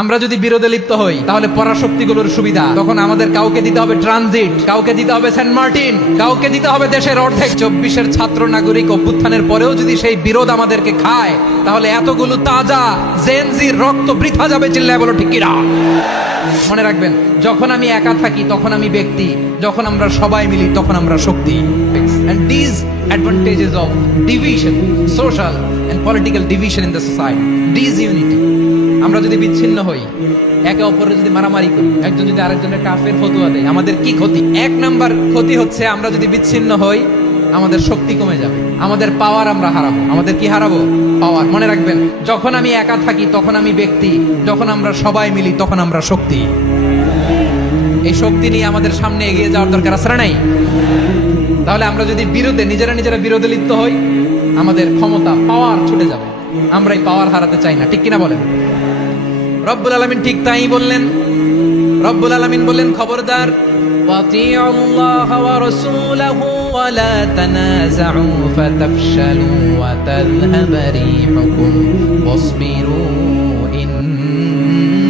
আমরা যদি বিরোধে লিপ্ত হই তাহলে পরাশক্তিগুলোর সুবিধা তখন আমাদের কাউকে দিতে হবে ট্রানজিট কাউকে দিতে হবে সেন্ট মার্টিন কাউকে দিতে হবে দেশের অর্ধেক চব্বিশের ছাত্র নাগরিক অভ্যুত্থানের পরেও যদি সেই বিরোধ আমাদেরকে খায় তাহলে এতগুলো তাজা জেনজির রক্ত বৃথা যাবে চিল্লায় বলো ঠিক মনে রাখবেন যখন আমি একা থাকি তখন আমি ব্যক্তি যখন আমরা সবাই মিলি তখন আমরা শক্তি And these advantages of division, social and political division in the society, disunity. আমরা যদি বিচ্ছিন্ন হই একে অপরের যদি মারামারি করি একজন যদি আরেকজনের কাফের ফতুয়া দেয় আমাদের কি ক্ষতি এক নাম্বার ক্ষতি হচ্ছে আমরা যদি বিচ্ছিন্ন হই আমাদের শক্তি কমে যাবে আমাদের পাওয়ার আমরা হারাবো আমাদের কি হারাবো পাওয়ার মনে রাখবেন যখন আমি একা থাকি তখন আমি ব্যক্তি যখন আমরা সবাই মিলি তখন আমরা শক্তি এই শক্তি নিয়ে আমাদের সামনে এগিয়ে যাওয়ার দরকার আছে না নাই তাহলে আমরা যদি বিরোধে নিজেরা নিজেরা বিরোধে লিপ্ত হই আমাদের ক্ষমতা পাওয়ার ছুটে যাবে আমরা এই পাওয়ার হারাতে চাই না ঠিক কিনা বলেন রব্বুল আলমিন ঠিক তাই বললেন রব্বুল আলমিন বললেন খবরদার وَأَطِيعُوا اللَّهَ وَرَسُولَهُ وَلَا تَنَازَعُوا فَتَفْشَلُوا وَتَذْهَبَ رِيحُكُمْ وَاصْبِرُوا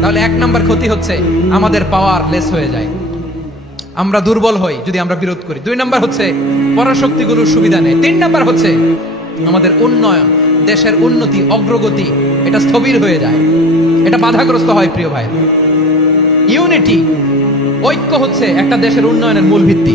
তাহলে এক নম্বর ক্ষতি হচ্ছে আমাদের পাওয়ার লেস হয়ে যায় আমরা দুর্বল হই যদি আমরা বিরোধ করি দুই নম্বর হচ্ছে পরাশক্তিগুলোর সুবিধা নেই তিন নম্বর হচ্ছে আমাদের উন্নয়ন দেশের উন্নতি অগ্রগতি এটা স্থবির হয়ে যায় এটা বাধাগ্রস্ত হয় প্রিয় ভাই ইউনিটি ঐক্য হচ্ছে একটা দেশের উন্নয়নের মূল ভিত্তি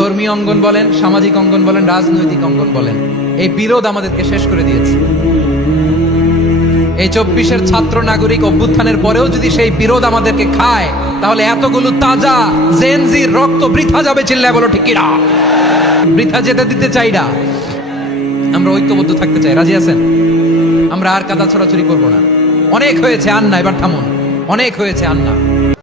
ধর্মীয় অঙ্গন বলেন সামাজিক অঙ্গন বলেন রাজনৈতিক অঙ্গন বলেন এই বিরোধ আমাদেরকে শেষ করে দিয়েছে এই চব্বিশের ছাত্র নাগরিক অভ্যুত্থানের পরেও যদি সেই বিরোধ আমাদেরকে খায় তাহলে এতগুলো তাজা জেনজির রক্ত বৃথা যাবে চিল্লায় বলো ঠিকিরা বৃথা যেতে দিতে চাই না আমরা ঐক্যবদ্ধ থাকতে চাই রাজি আছেন আমরা আর কাদা ছড়াছড়ি করবো না অনেক হয়েছে আন্না এবার থামুন অনেক হয়েছে আন্না